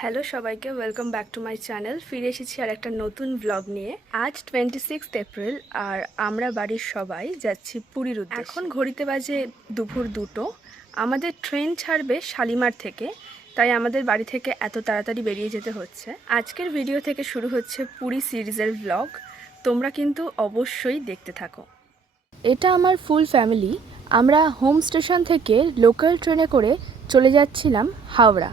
Hello সবাইকে welcome back to my channel ফিরে এসেছি আর একটা নতুন ব্লগ নিয়ে। আজ টোয়েন্টি সিক্স এপ্রিল আর আমরা বাড়ির সবাই যাচ্ছি পুরীর এখন ঘড়িতে বাজে দুপুর দুটো। আমাদের ট্রেন ছাড়বে শালিমার থেকে, তাই আমাদের বাড়ি থেকে এত তাড়াতাড়ি বেরিয়ে যেতে হচ্ছে। আজকের ভিডিও থেকে শুরু হচ্ছে পুরী সিরিজের ব্লগ তোমরা কিন্তু অবশ্যই দেখতে থাকো। এটা আমার ফুল ফ্যামিলি আমরা হোম স্টেশন থেকে লোকাল ট্রেনে করে চলে যাচ্ছিলাম হাওড়া।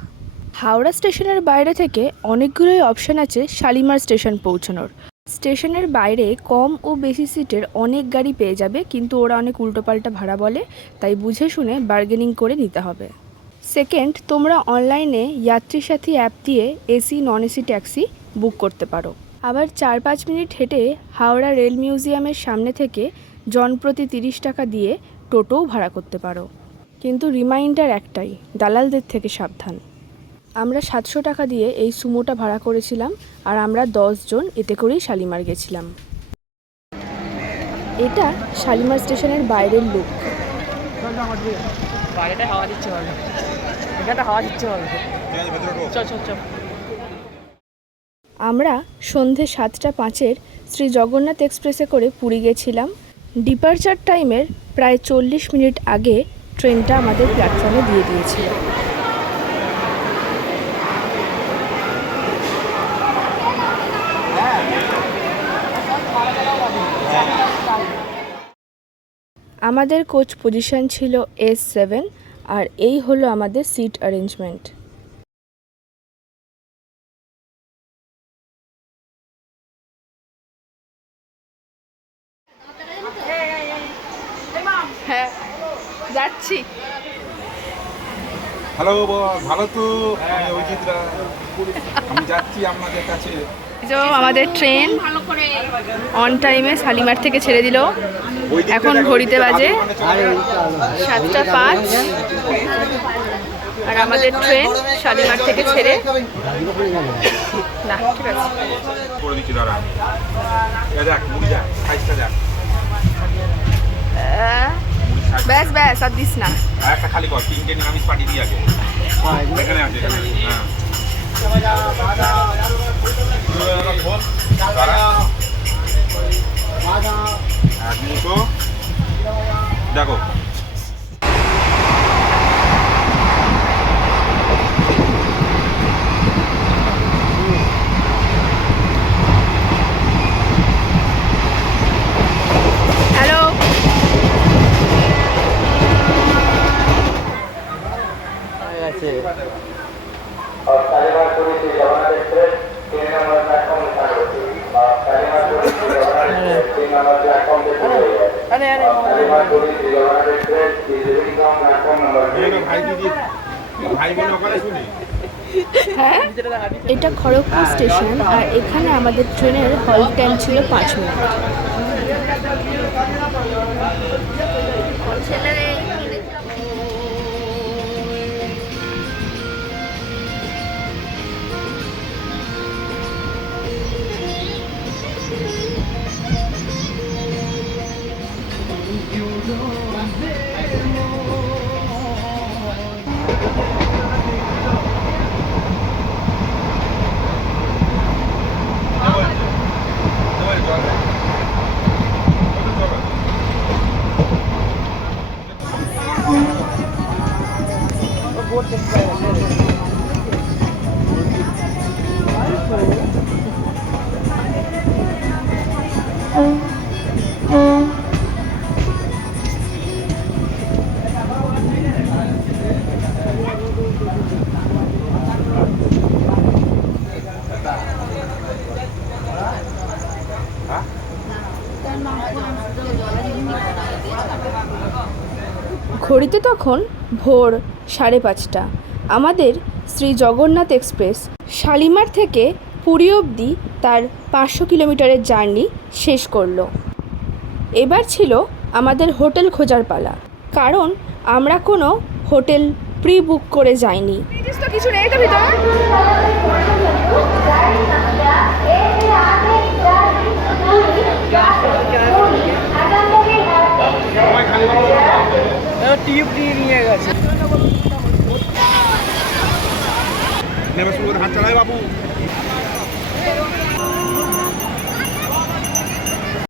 হাওড়া স্টেশনের বাইরে থেকে অনেকগুলোই অপশন আছে শালিমার স্টেশন পৌঁছানোর। স্টেশনের বাইরে কম ও বেশি সিটের অনেক গাড়ি পেয়ে যাবে, কিন্তু ওরা অনেক উল্টোপাল্টা ভাড়া বলে, তাই বুঝে শুনে বার্গেনিং করে নিতে হবে। সেকেন্ড তোমরা অনলাইনে যাত্রী সাথী অ্যাপ দিয়ে AC non AC taxi book করতে পারো। আবার চার পাঁচ মিনিট হেঁটে হাওড়া রেল মিউজিয়ামের সামনে থেকে জনপ্রতি তিরিশ টাকা দিয়ে টোটোও ভাড়া করতে পারো। কিন্তু রিমাইন্ডার একটাই, দালালদের থেকে সাবধান। আমরা সাতশো টাকা দিয়ে এই সুমোটা ভাড়া করেছিলাম আর আমরা জন এতে করেই শালিমার গেছিলাম। এটা শালিমার স্টেশনের বাইরের লুক। বাইরেটা হাওয়া দিচ্ছে ভালো। হাওয়া দিচ্ছে চল চল চল। আমরা সন্ধে সাতটা পাঁচের শ্রী জগন্নাথ এক্সপ্রেসে করে পুরী গেছিলাম। ডিপারচার টাইমের প্রায় চল্লিশ মিনিট আগে ট্রেনটা আমাদের প্ল্যাটফর্মে দিয়ে দিয়েছিল। আমাদের কোচ পজিশন ছিল এস সেভেন আর এই হলো আমাদের সিট অ্যারেঞ্জমেন্ট হ্যাঁ যাচ্ছি। হ্যালো ভালো তো আমি যাচ্ছি আপনাদের কাছে। আমাদের ট্রেন অন টাইমে শালিমার থেকে ছেড়ে দিল। এখন ঘড়িতে বাজে। সাতটা পাঁচ। আর আমাদের ট্রেন শালিমার থেকে ছেড়ে। না ঠিক আছে করে দিচ্ছি দাঁড়া এ দেখ মুড়ি দেখ সাইজটা দেখ আহ, মুড়ি সাইজ ব্যাস ব্যাস, আর দিস না। একটা খালি কর, তিনটে নিরামিষ পাঠিয়ে দিই আগে। এখানে আছে হ্যাঁ। দুটো দেখো হ্যাঁ? এটা খড়গপুর স্টেশন আর এখানে আমাদের ট্রেনের হল টাইম ছিল পাঁচ মিনিট। ঘড়িতে তখন ভোর সাড়ে পাঁচটা। আমাদের শ্রী জগন্নাথ এক্সপ্রেস শালিমার থেকে পুরী অবধি তার পাঁচশো কিলোমিটারের জার্নি শেষ করল। এবার ছিল আমাদের হোটেল খোঁজার পালা। কারণ আমরা কোনো হোটেল প্রি বুক করে যাইনি। কিছু নেই তো সবাই খালি টিউব দিয়ে নিয়ে গেছে